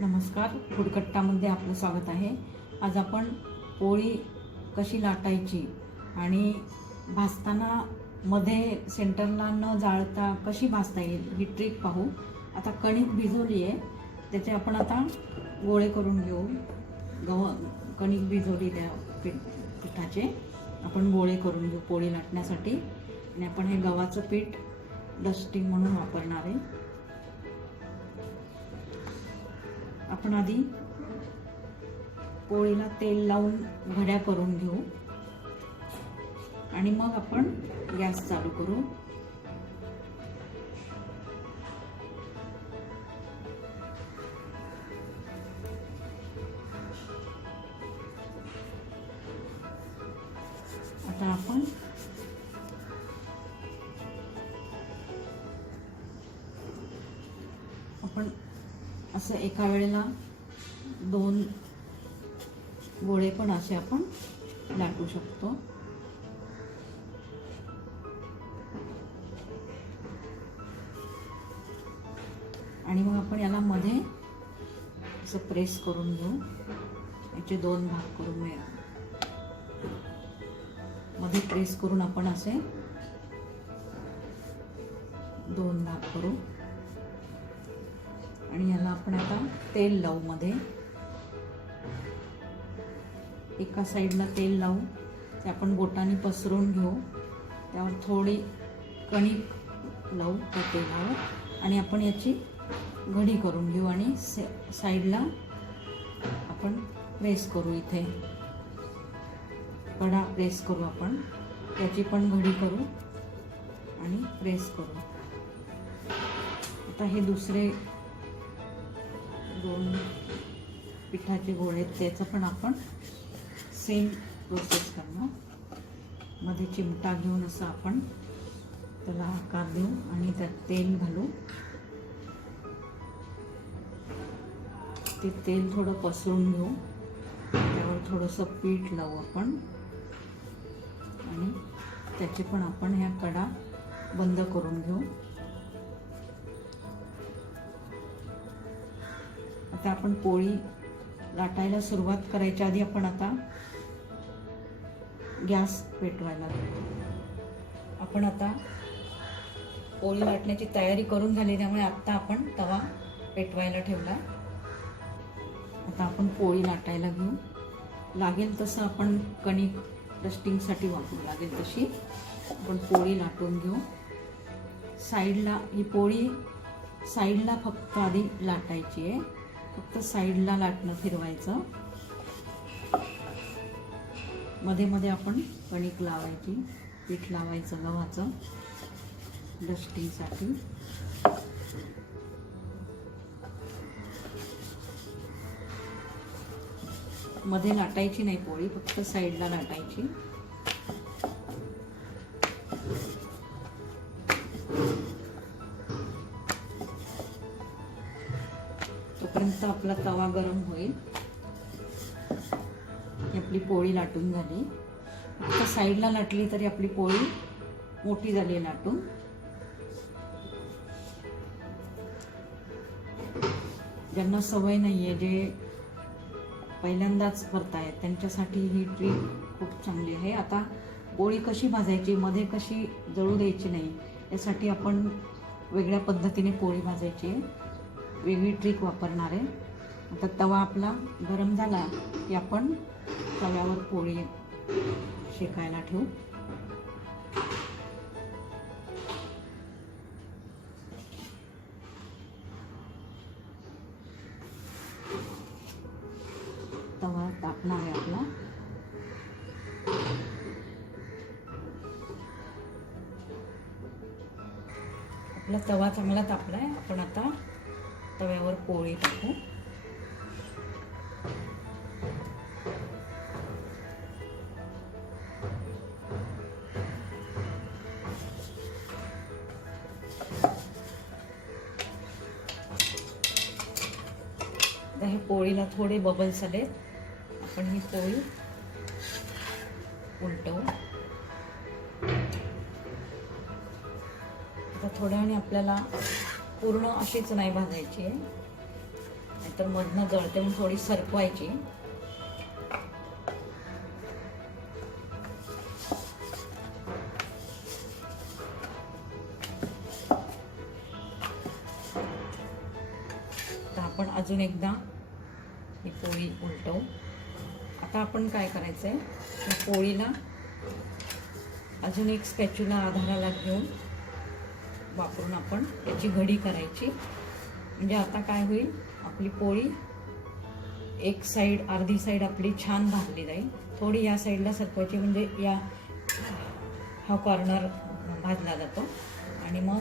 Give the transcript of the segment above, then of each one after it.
नमस्कार. फुडकट्टामध्ये आपलं स्वागत आहे. आज आपण पोळी कशी लाटायची आणि भाजताना मध्ये सेंटरला न जाळता कशी भाजता येईल ही ट्रिक पाहू. आता कणिक भिजवली आहे. त्याचे आपण आता गोळे करून घेऊ. गव कणिक भिजवली त्या पीठ पिठाचे. आपण गोळे करून घेऊ पोळी लाटण्यासाठी. आणि आपण हे गव्हाचं पीठ डस्टिंग म्हणून वापरणार आहे. आपण आधी पोळीला तेल लावून घड्या करून घेऊ. आणि मग आपण गॅस चालू करू. आता आपण आपण असं एका वेळेला दोन गोळे पण असे आपण लाटू शकतो. आणि मग आपण याला मध्ये असं प्रेस करून घेऊ. याचे दोन भाग करून मिळा मध्ये प्रेस करून आपण असे दोन भाग करू. आणि याला आपण आता तेल लावू मध्ये. एका साईडला तेल लावू ते आपण बोटाने पसरून घेऊ. त्यावर थोडी कणिक लावू त्या तेलावर. आणि आपण याची घडी करून घेऊ आणि से साईडला आपण प्रेस करू इथे. कडा प्रेस करू आपण. त्याची पण घडी करू आणि प्रेस करू. आता हे दुसरे दोन पिठाचे गोळे आहेत त्याचं पण आपण सेम प्रोसेस करणार. मध्ये चिमटा घेऊन असं आपण त्याला आकार देऊ आणि त्यात तेल घालू. ते तेल थोडं पसरून घेऊ. त्यावर थोडंसं पीठ लावू आपण. आणि त्याचे पण आपण ह्या कडा बंद करून घेऊ. आता आपण पोळी लाटायला सुरुवात करायच्या आधी आपण आता गॅस पेटवायला. आपण आता पोळी लाटण्याची तयारी करून झाली त्यामुळे आत्ता आपण तवा पेटवायला ठेवला. आता आपण पोळी लाटायला घेऊ. लागेल तसं आपण कणिक डस्टिंगसाठी वापरू. लागेल तशी आपण पोळी लाटून घेऊ. साईडला ही पोळी साईडला फक्त आधी लाटायची आहे. फक्त साईडला लाटणं फिरवायचं. मध्ये मध्ये आपण कणिक लावायची पीठ लावायचं गव्हाचं डस्टिंगसाठी मध्ये लाटायची नाही पोळी फक्त साईडला लाटायची. आपला तवा गरम होईल. ही आपली पोळी लाटून झाली. फक्त साईडला लाटली तरी आपली पोळी मोठी झाली आहे लाटून. ज्यांना सवय नाही आहे जे पहिल्यांदाच करतायत त्यांच्यासाठी ही ट्रिक खूप चांगली आहे. आता पोळी कशी भाजायची मध्ये कशी जळू द्यायची नाही यासाठी आपण वेगळ्या पद्धतीने पोळी भाजायची आहे. वेगळी ट्रिक वापरणार आहे. आता तवा आपला गरम झाला की आपण तव्यावर पोळी शेकायला ठेवू. तवा तापणार आहे आपला. आपला तवा चांगला तापला आहे आपण आता तव्यावर पोळी टाकू. आता हे पोळीला थोडे बबल्स आले आपण ही पोळी उलटवू. आता थोड्या वेळी आपल्याला पूर्ण अशीच नाही भाजायची आहे. नाहीतर मधनं जळते म्हणून थोडी सरकवायची अजून एकदा ही पोळी उलटवू. आता आपण काय करायचं आहे या पोळीला अजून एक स्पॅच्युला आधाराला घेऊन वापरून आपण याची घडी करायची. म्हणजे आता काय होईल? आपली पोळी एक साईड अर्धी साईड आपली छान भाजली जाईल. थोडी या साईडला सरकवायची म्हणजे या हा कॉर्नर भाजला जातो. आणि मग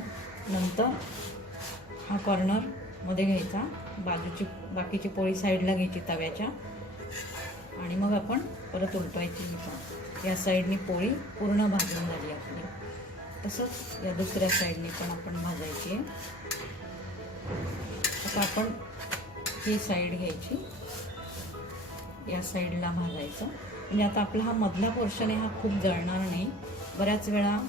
नंतर हा कॉर्नरमध्ये घ्यायचा. बाजूची बाकीची पोळी साईडला घ्यायची तव्याच्या. आणि मग आपण परत उलटवायची पण या साईडनी पोळी पूर्ण भाजून झाली आपली. तसंच या दुसऱ्या साईडने पण आपण भाजायची. आहे आता आपण ही साईड घ्यायची. या साईडला भाजायचं. म्हणजे आता आपला हा मधला पोर्शन आहे हा खूप जळणार नाही. बऱ्याच वेळा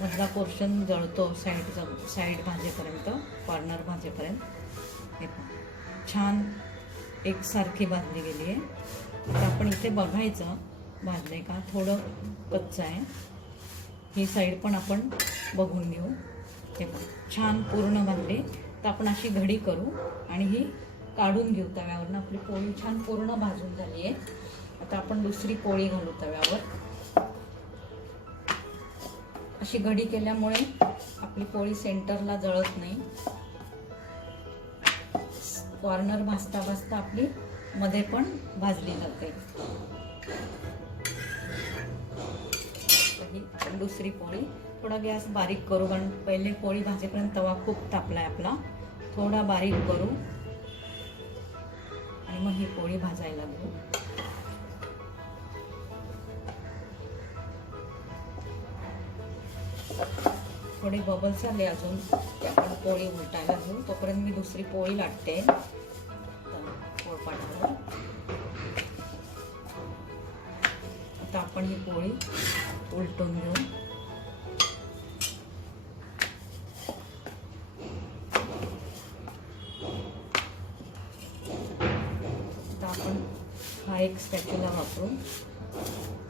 मधला पोर्शन जळतो साईड साईड भाजेपर्यंत कॉर्नर भाजेपर्यंत. हे पण छान एकसारखी भाजली गेली आहे. तर आपण इथे बघायचं बांधलं का? थोडं कच्चं आहे. ही साईड पण आपण बघून घेऊ. हे छान पूर्ण बांधले. तर आपण अशी घडी करू आणि ही काढून घेऊ तव्यावरनं. आपली पोळी छान पूर्ण भाजून झाली आहे. आता आपण दुसरी पोळी घालू तव्यावर. अशी घडी केल्यामुळे आपली पोळी सेंटरला जळत नाही. कॉर्नर भाजता भाजता आपली मध्ये पण भाजली जाते. दुसरी पोळी. थोडा गॅस बारीक करू कारण पहिले पोळी भाजेपर्यंत तवा खूप तापलाय आपला. थोडा बारीक करू. आणि मग ही पोळी भाजायला घेऊ थोडे बबल्स आले अजून. ते आपण पोळी उलटायला घेऊ. तोपर्यंत मी दुसरी पोळी लाटते. पोळपाटावर. आता आपण ही पोळी उलटून घेऊ. आपण हा एक स्पॅच्युला वापरू.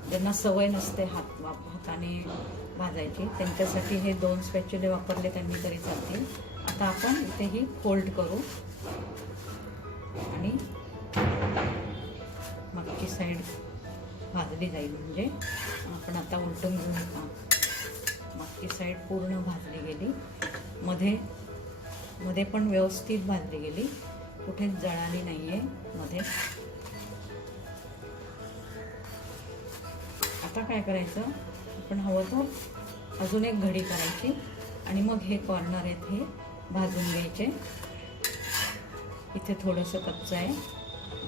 ज्यांना सवय नसते हात वाप हाताने भाजायची त्यांच्यासाठी हे दोन स्पॅच्युले वापरले त्यांनी तरी चालतील. आता आपण इथेही फोल्ड करू. आणि मागची साईड भाजली जाईल म्हणजे आपण आता उलटून घेऊ का मागची साईड पूर्ण भाजली गेली. मध्ये मध्ये पण व्यवस्थित भाजली गेली. कुठेच जळाली नाही आहे मध्ये. आता काय करायचं? आपण हवं तर अजून एक घडी करायची. आणि मग हे कॉर्नर आहेत हे भाजून घ्यायचे. इथे थोडंसं कच्चं आहे.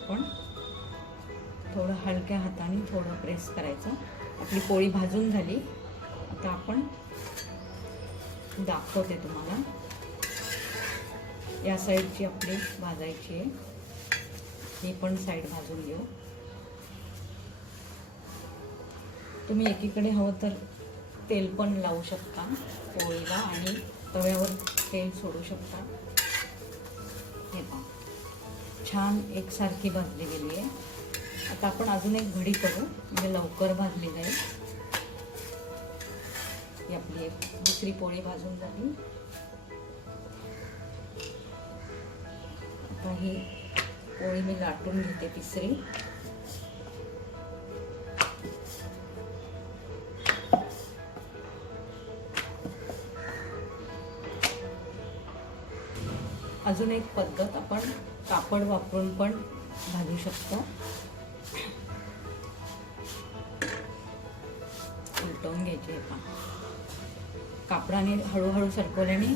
आपण थोडं हलक्या हाताने थोडं प्रेस करायचं. आपली पोळी भाजून झाली. आता आपण दाखवते तुम्हाला. या साईडची आपली भाजायची आहे. ही पण साईड भाजून घेऊ. तुम्ही एकीकडे हवं तर तेल पण लावू शकता पोळीला आणि तव्यावर तेल सोडू शकता. हे पहा. छान एकसारखी भाजली गेली आहे. आता आपण अजून एक घडी करू म्हणजे लवकर भाजली जाईल. ही आपली एक दुसरी पोळी भाजून झाली. आता ही पोळी मी लाटून घेते तिसरी. अजून एक पद्धत आपण कापड वापरून पण भाजू शकतो. उलटवून घ्यायचे कापडाने हळूहळू सरकवल्याने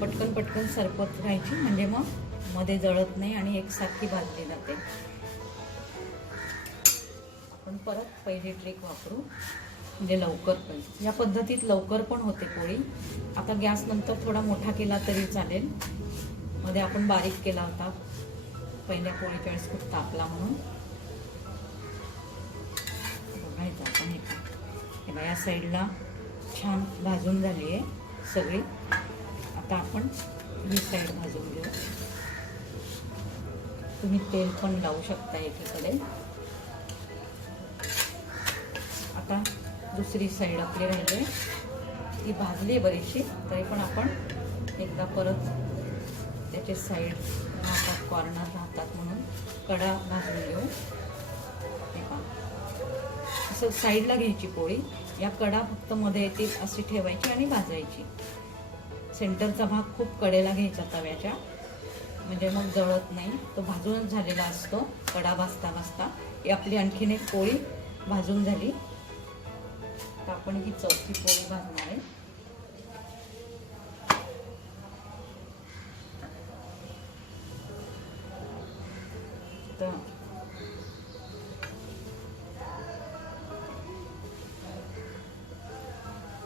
पटकन पटकन सरपत राहायची म्हणजे मग मध्ये जळत नाही आणि एकसारखी भाजली जाते. आपण परत पहिली ट्रिक वापरू म्हणजे लवकर पण. या पद्धतीत लवकर पण होते पोळी. आता गॅस नंतर थोडा मोठा केला तरी चालेल. मध्ये आपण बारीक केला होता. पहिल्या पोळीच्या वेळेस खूप तापला म्हणून. बघायचं आपण हे बघा, या साईडला छान भाजून झाली आहे सगळी. आता आपण ही साईड भाजून घेऊ. तुम्ही तेल पण लावू शकता एकीकडे. आता दुसरी साईड आपली राहिली ती भाजली बरीचशी तरी पण आपण एकदा परत त्याचे साईड राहतात कॉर्नर राहतात म्हणून कडा भाजून घेऊ. असं साईडला घ्यायची पोळी. या कडा फक्त मध्ये येतील अशी ठेवायची आणि भाजायची. सेंटरचा भाग खूप कडेला घ्यायचा तव्याच्या. म्हणजे मग जळत नाही. तो भाजूनच झालेला असतो. कडा भाजता भाजता. ही आपली आणखीन एक पोळी भाजून झाली. तर आपण ही चौथी पोळी भाजणार आहे. तर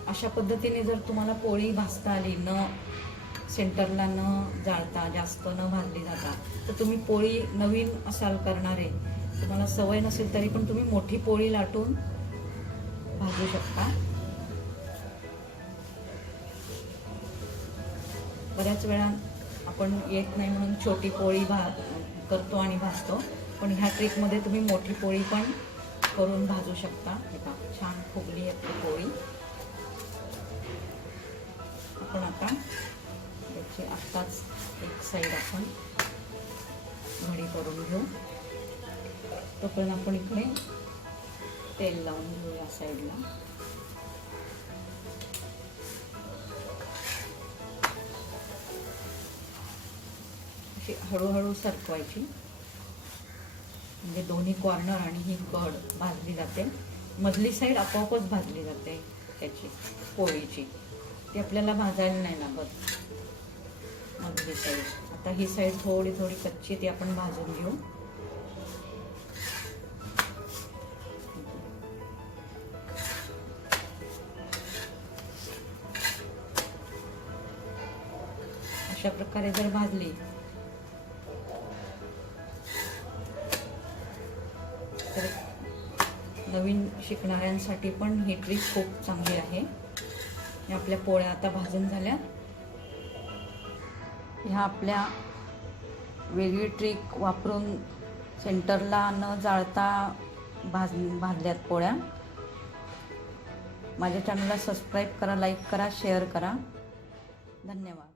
अशा पद्धतीने जर तुम्हाला पोळी भाजता आली न सेंटरला न जाळता जास्त न भाजली जाता तर तुम्ही पोळी नवीन असाल करणारे तुम्हाला सवय नसेल तरी पण तुम्ही मोठी पोळी लाटून भाजू शकता. बऱ्याच वेळा आपण येत नाही म्हणून छोटी पोळी भा करतो आणि भाजतो. पण ह्या ट्रिकमध्ये तुम्ही मोठी पोळी पण करून भाजू शकता. हे छान फुगली आपली पोळी. आपण आता त्याची आत्ताच एक साईड आपण घडी करून घेऊ. तोपर्यंत आपण इकडे तेल लावून घेऊ या साईडला अशी हळूहळू सरकवायची. म्हणजे दोन्ही कॉर्नर आणि ही कड भाजली जाते. मधली साईड आपोआपच भाजली जाते त्याची पोळीची. ती आपल्याला भाजायला नाही लागत. मधली साईड आता ही साईड थोडी थोडी कच्ची ती आपण भाजून घेऊ. अशा प्रकारे जर भाजली तर नवीन शिकणाऱ्यांसाठी पण ही ट्रिक खूप चांगली आहे. या आपल्या पोळ्या आता भाजून झाल्या. ह्या आपल्या वेगळी ट्रिक वापरून सेंटरला न जाळता भाज भाजल्यात पोळ्या. माझ्या चॅनलला सबस्क्राईब करा लाईक करा शेअर करा. धन्यवाद.